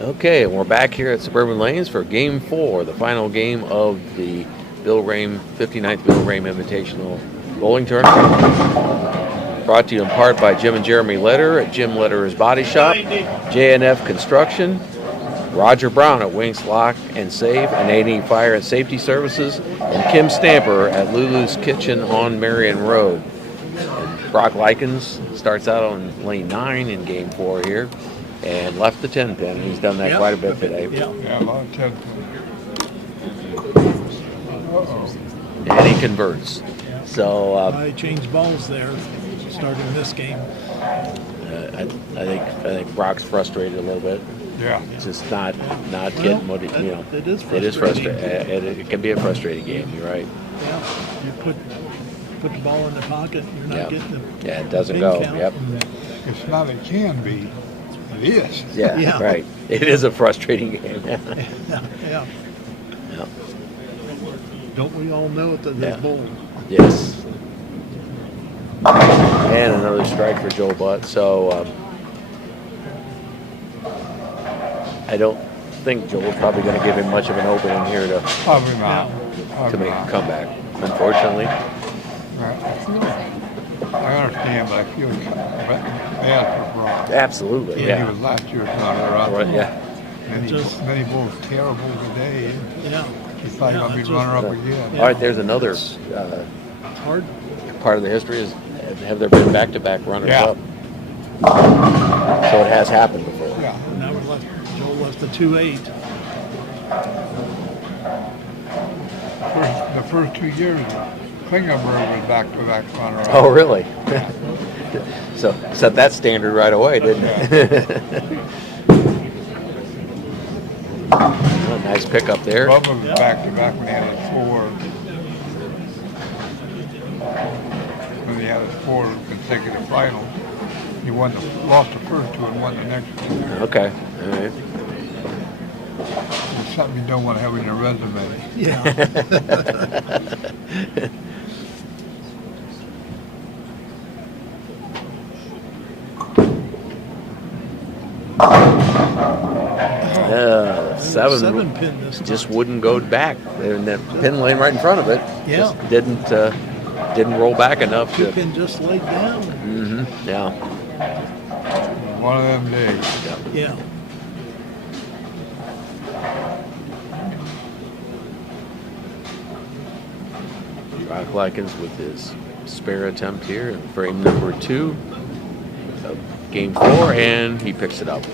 Okay, and we're back here at Suburban Lanes for Game 4, the final game of the Bill Rahm 59th Bill Rahm Invitational Bowling Tournament. Brought to you in part by Jim and Jeremy Lederer at Jim Lederer's Body Shop, J&F Construction, Roger Brown at Winks Lock and Save and A&E Fire and Safety Services, and Kim Stamper at Lulu's Kitchen on Marion Road. And Brock Lykens starts out on lane 9 in Game 4 here. And left the 10 pin. He's done that quite a bit today. Yeah, a lot of 10 pin. And he converts. So I changed balls there, starting this game. I think Brock's frustrated a little bit. Yeah, It's just not getting what It is frustrating. It is frustrating. It can be a frustrating game. You're right. Yeah, you put the ball in the pocket, you're not getting the it doesn't pin go. count. Yep. it's not. It can be. It is. Yeah, Yeah. right. It is a frustrating game. Yeah. Yeah. Don't we all know it that they Yeah. bowl? Yes. And another strike for Joe Butt. So I don't think Joel's probably going to give him much of an opening here to Probably not. make a comeback, unfortunately. I understand, but I feel bad for Brock. Absolutely, He yeah. was last year's runner-up. Right, yeah. And he bowled terrible today. Yeah. He's probably going to be runner-up again. All right, there's another It's hard. part of the history is have there been back-to-back runners-up? Yeah. So it has happened before. Yeah. Now Joel left the 2-8. The first 2 years, Klingenberg was back-to-back runner-up. Oh, really? So set that standard right away, didn't it? Oh, nice pickup there. Bubba was back-to-back when he had his 4. When he had his 4 consecutive finals. He lost the first 2 and won the next 2. Okay, all right. It's something you don't want to have in your resume. Yeah. Seven pin this time. just wouldn't go back. And that pin lane right in front of it Yeah. just didn't roll back enough Two to. pin just laid down. Mm-hmm. Yeah. One of them days. Yeah. Brock Lykens with his spare attempt here in frame number 2 of Game 4, and he picks it up.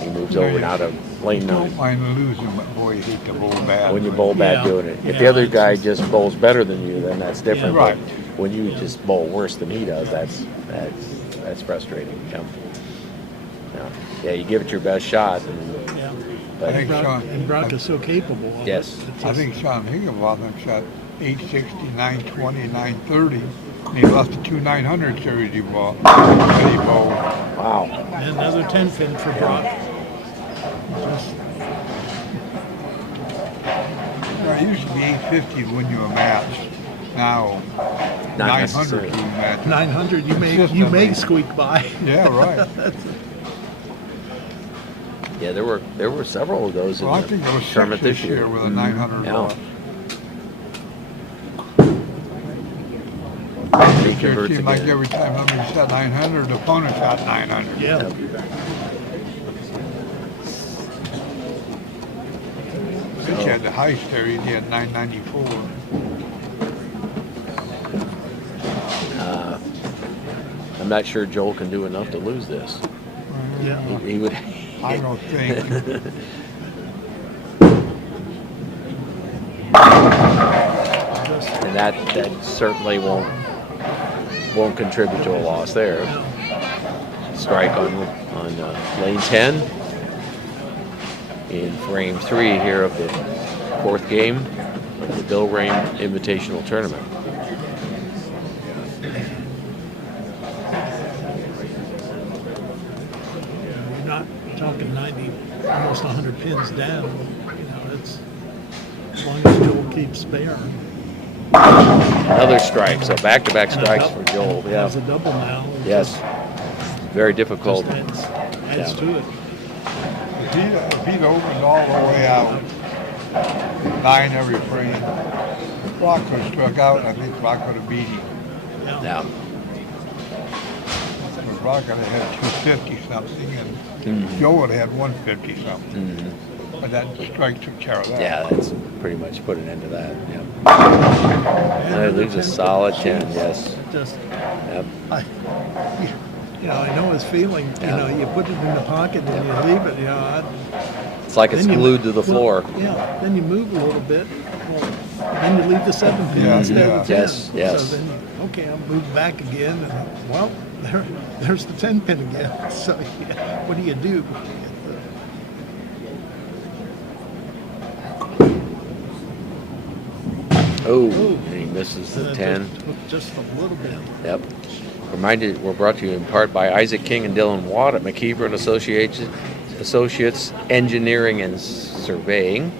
He moves over now to lane 9. Don't mind losing, but boy, you hate to bowl bad. When you bowl bad Yeah. doing it. If Yeah, the other it's guy just bowls better than you, then that's different. Yeah. But when you just bowl worse than he does, that's frustrating. Yeah, you give it your best shot. Yeah. But I think And Brock is so capable of Yes. it. It's I just- think Sean Higginbotham shot 860, 920, 930. And he lost the 2 900 series he bowled. wow. And another 10 pin for Brock. Just, Well, it used to be 850 to win you a match. Now, Not 900 necessarily. to win a match. 900, you may Consistently. squeak by. Yeah, right. Yeah, there were several of those Well, I in think there was the 6 tournament this this year with a 900 Yeah. loss. He It converts seemed like again. every time somebody shot 900, the opponent shot 900. Yeah. Since you had the high series, he had 994. I'm not sure Joel can do enough to lose this. Yeah. He would. I don't think. And that certainly won't contribute to a loss there. Strike on lane 10 in frame 3 here of the 4th game of the Bill Rahm Invitational Tournament. You're not talking 90, almost 100 pins down. You know, it's as long as Joel keeps sparing. Another strike. So back-to-back strikes for Joel. Yeah. It's a double now. Yes. Very difficult. Just adds to it. If he'd opened all the way out, 9 every frame, Brock could have struck out, and I think Brock could have beat him. Yeah. But Brock would have had 250 something, and Joe would have had 150 something. But that strike took care of that. Yeah, that's pretty much put an end to that. Yeah. And it leaves a solid 10. Yes. Just, Yep. I know his feeling. Yeah. You put it in the pocket and you leave it. It's like it's then you- glued to the floor. Yeah. Then you move a little bit. Well, then you leave the 7 pin Yeah, instead yeah. of the 10. Yes. So then, I'll move back again. And, well, there's the 10 pin again. So what do you do? Oh, and he misses the 10. Just a little bit. Yep. We're brought to you in part by Isaac King and Dylan Watt at McKeever and Associates Engineering and Surveying.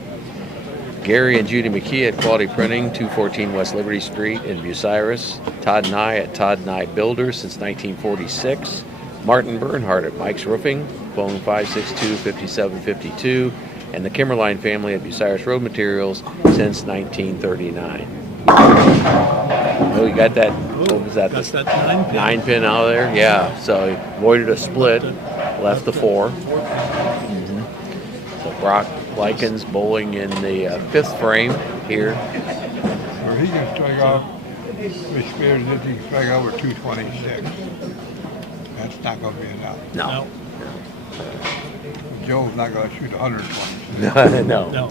Gary and Judy McKee at Quality Printing, 214 West Liberty Street in Bucyrus. Todd Nye at Todd Nye Builders since 1946. Martin Bernhardt at Mike's Roofing, phone 562-5752. And the Kimmerline family at Bucyrus Road Materials since 1939. Oh, you got that? What was that? Got that 9 pin. 9 pin out of there? Yeah. So he avoided a split, left the 4. So Brock Lykens bowling in the 5th frame here. Or he can strike out, with Spears, he can strike out over 226. That's not going to be enough. No. Joe's not going to shoot 120. No.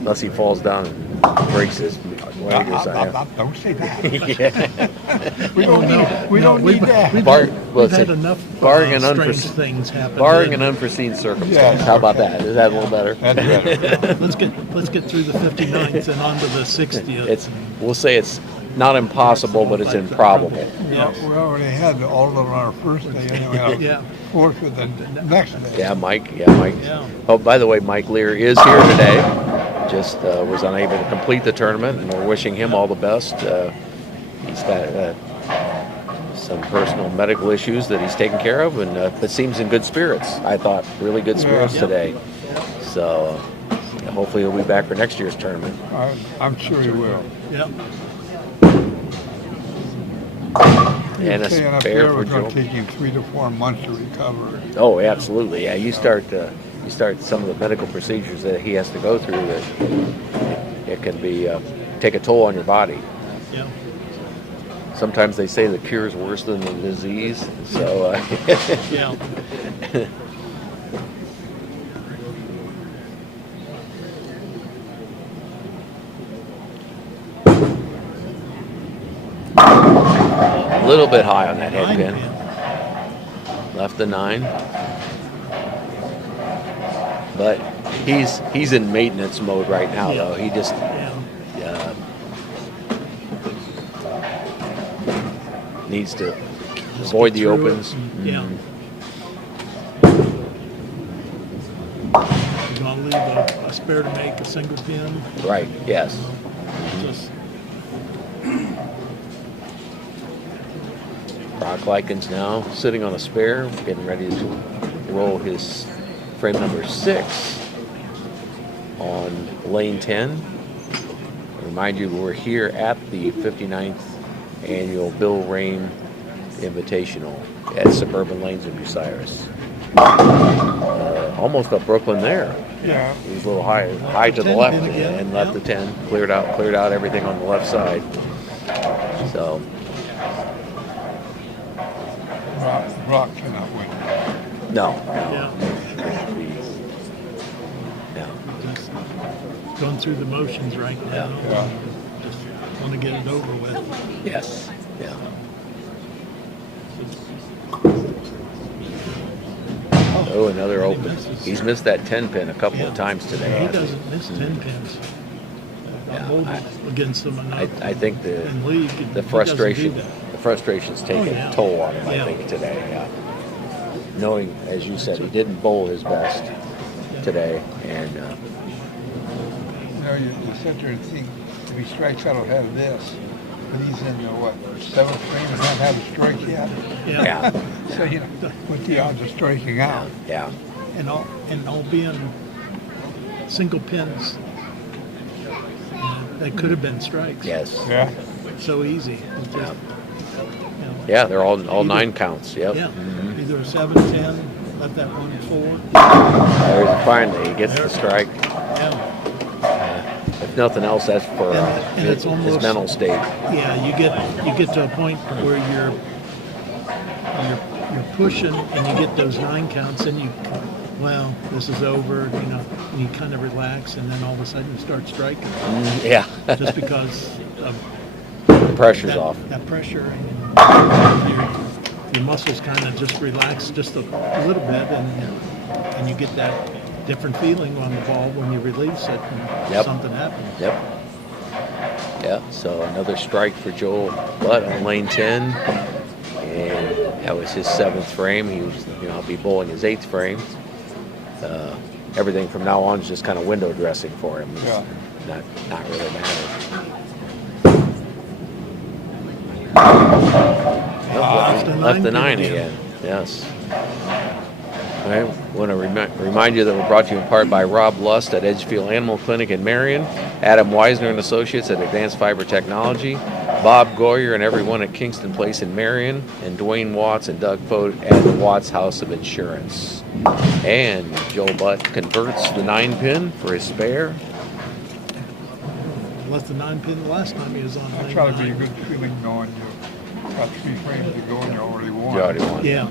Unless he falls down and breaks his leg or something. Don't say that. Yeah. We don't need that. We've had enough strange things happen. Barring an unforeseen circumstance. Yeah. How about that? Is that a little better? That's better. Let's get through the 59th and on to the 60th. We'll say it's not impossible, but it's improbable. Yes. We already had all of them on our first day, and then we had Yeah. a fourth with the next day. Yeah, Mike. Yeah. Oh, by the way, Mike Lear is here today. Just was unable to complete the tournament, and we're wishing him all the best. He's got some personal medical issues that he's taken care of, and but seems in good spirits. I thought really good spirits Yeah. today. So hopefully he'll be back for next year's tournament. I'm sure he will. Yep. And a Staying up spare here, for we're going Joe. to take him 3 to 4 months to recover. Oh, absolutely. Yeah, you start some of the medical procedures that he has to go through. That it can be take a toll on your body. Yeah. Sometimes they say the cure is worse than the disease. So Yeah. a little bit high on that head 9 pin. pin. Left the 9. But he's in maintenance mode right now, Yeah. though. He just Yeah. needs to avoid the Through it opens. and- Yeah. You're gonna leave a spare to make a single pin. Right. Yes. Just Brock Lykens now sitting on a spare, getting ready to roll his frame number 6 on lane 10. Remind you, we're here at the 59th annual Bill Rahm Invitational at Suburban Lanes in Bucyrus. Almost up Brooklyn there. Yeah. He was a little high to the 10 left pin again, and left yeah. the 10. Cleared out everything on the left side. So Brock cannot win. no. yeah. Yeah. Just going through the motions right now. Yeah. Just want to get it over with. Yes. Yeah. Oh, another He open. misses. He's missed that 10 pin a couple of times today. He hasn't doesn't miss 10 pins. Yeah, I've bowled against him enough I think in league. and he the doesn't do that. frustration's taken yeah. a toll on him. I Yeah. think today. Yeah. Knowing, as you said, he didn't bowl his best today, and You know, you sit there and think, if he strikes out, he'll have this. but he's in the, what, 7th frame and not had a strike yet. Yeah. So, you know, what the odds of striking out? Yeah. And all being single pins. They could have been strikes. Yes. Yeah. So easy. It's just, Yeah, they're all 9 counts. Yep. Yeah. Mhm. Either a 7, 10, let that one 4. There's finally he gets the strike. Yeah. If nothing else, that's for And it's his almost- mental state. Yeah, you get to a point where you're pushing and you get those 9 counts and well, this is over, you know, and you kind of relax and then all of a sudden you start striking Yeah. just because of The pressure's off. that pressure and your muscles kind of just relax just a little bit and you get that different feeling on the ball when you release it and Yep. something happens. Yep. Yeah, so another strike for Joel Butt on lane 10. And that was his 7th frame. He was, he'll be bowling his 8th frame. Everything from now on is just kind of window dressing for him. It's Yeah. not really matter. Left the 9 again. Yes. All right. Want to remind you that we're brought to you in part by Rob Lust at Edgefield Animal Clinic in Marion, Adam Weisner and Associates at Advanced Fiber Technology, Bob Goyer and everyone at Kingston Place in Marion, and Dwayne Watts and Doug Fote at the Watts House of Insurance. And Joel Butt converts the 9-pin for his spare. Left the 9-pin the last time he was on That's lane got to be a 9. good feeling knowing you got 3 frames to go and you already won. You already won. Yeah.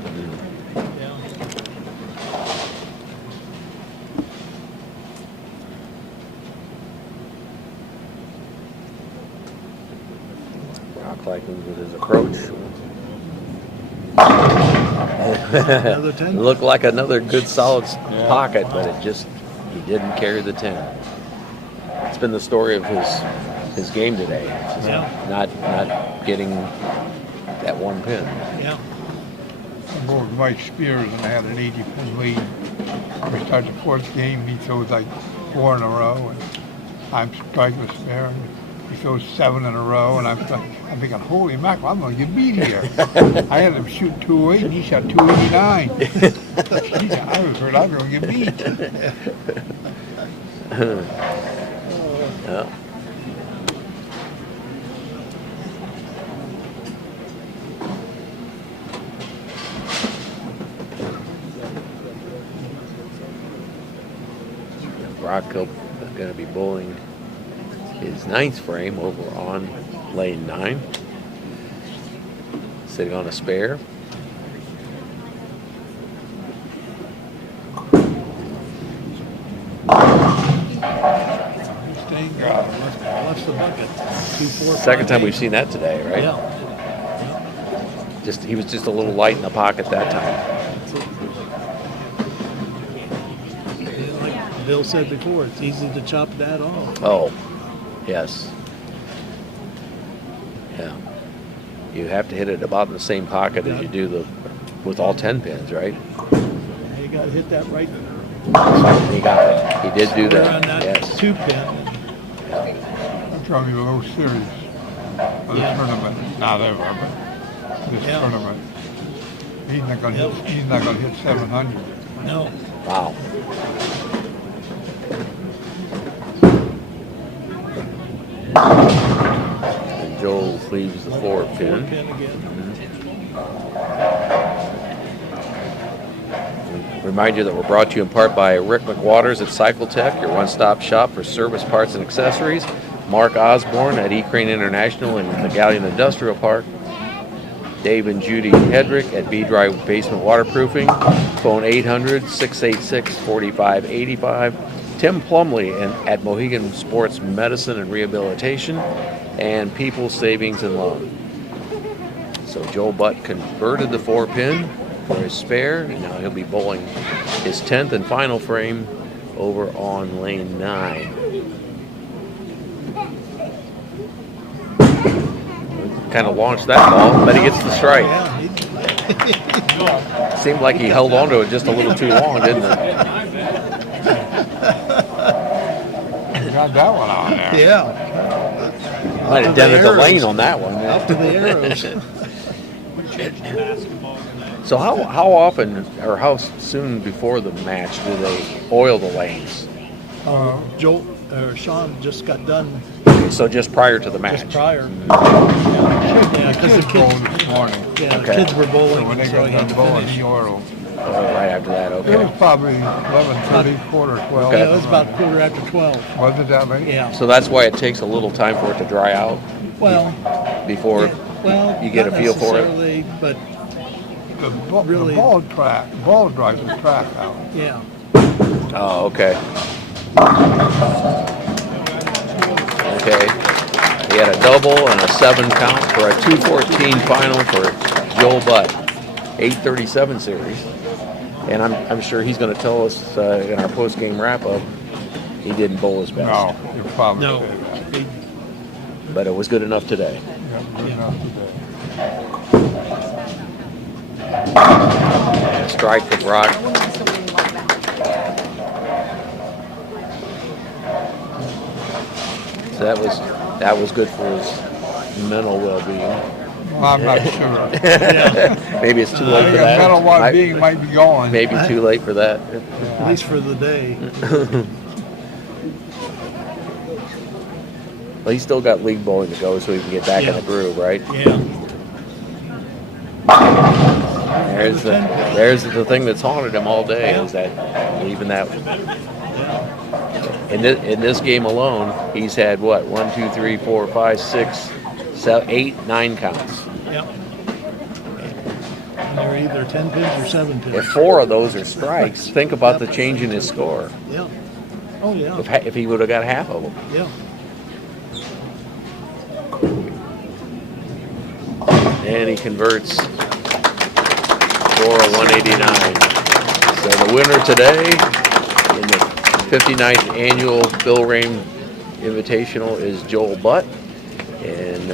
Rock Lykens with his approach. Another 10. Looked like another good solid pocket, but he didn't carry the 10. It's been the story of his game today. It's just not getting that 1 pin. Yeah. I bowled Mike Spears and I had an 80-pin lead. We start the 4th game, he throws like 4 in a row, and I'm strikeless there. And he throws 7 in a row, and I'm thinking, holy mackerel, I'm going to get beat here. I had him shoot 208, and he shot 289. I was hurt, I'm going to get beat. Yeah. Brock is going to be bowling his 9th frame over on lane 9. Sitting on a spare. Staying God. Left the bucket. 2, 4, Second 5, time 8. we've seen that today, right? Yeah. He was just a little light in the pocket that time. Like Bill said before, it's easy to chop that off. Oh, yes. Yeah. You have to hit it about in the same pocket as you do with all 10 pins, right? You got to hit that right He got it. He did do there on that. that Yes. 2 pin. I'm trying to be a little serious for the tournament. Not ever, but this tournament. He's not going to hit 700. No. Wow. And Joel leaves the 4 pin. Pin again. Remind you that we're brought to you in part by Rick McWaters at Cycletech, your one-stop shop for service parts and accessories. Mark Osborne at E-Crane International in the Galleon Industrial Park. Dave and Judy Hedrick at B-Drive Basement Waterproofing. Phone 800-686-4585. Tim Plumley at Mohegan Sports Medicine and Rehabilitation. And People's Savings and Loan. So Joel Butt converted the 4 pin for his spare, and now he'll be bowling his 10th and final frame over on lane 9. Kind of launched that ball, but he gets the strike. Seemed like he held on to it just a little too long, didn't it? Got that one on there. Yeah. Might have dented the lane on that one. Up to the arrows. So how often or how soon before the match do they oil the lanes? Joel or Sean just got done So just prior to the match. just prior. Yeah, because the bowled kids, this morning. yeah, Okay. the kids were So bowling, when they so got he had done to bowling, finish. he oiled. Right after that, It was okay. probably 11:30, quarter 12. Yeah, it was about quarter after 12. Was it that late? Yeah. So that's why it takes a little time for it to dry out Well, before well, you get not a feel for it. necessarily, but The ball drives the track out. yeah. Oh, okay. Okay. He had a double and a 7 count for a 214 final for Joel Butt, 837 series. And I'm sure he's going to tell us in our post-game wrap-up he didn't bowl his best. No, you probably No. say that. He- But it was good enough today. Yeah, good enough today. Strike for Brock. So that was good for his mental well-being. Well, I'm not sure. Maybe it's too I late think for a that. mental well-being might be going. Maybe too late for that. At least for the day. Well, he's still got league bowling to go, so he can get back in Yeah. the groove, right? Yeah. There's the thing that's haunted him all day is that leaving that. In this game alone, he's had what 1, 2, 3, 4, 5, 6, 7, 8, 9 counts. Yep. And they're either 10 pins or 7 pins. If 4 of those are strikes, think about the change in his score. Yeah. Oh, yeah. If he would have got half of them. Yeah. And he converts for a 189. So the winner today in the 59th annual Bill Rahm Invitational is Joel Butt. And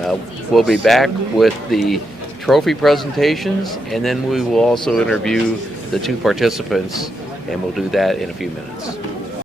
we'll be back with the trophy presentations, and then we will also interview the 2 participants, and we'll do that in a few minutes.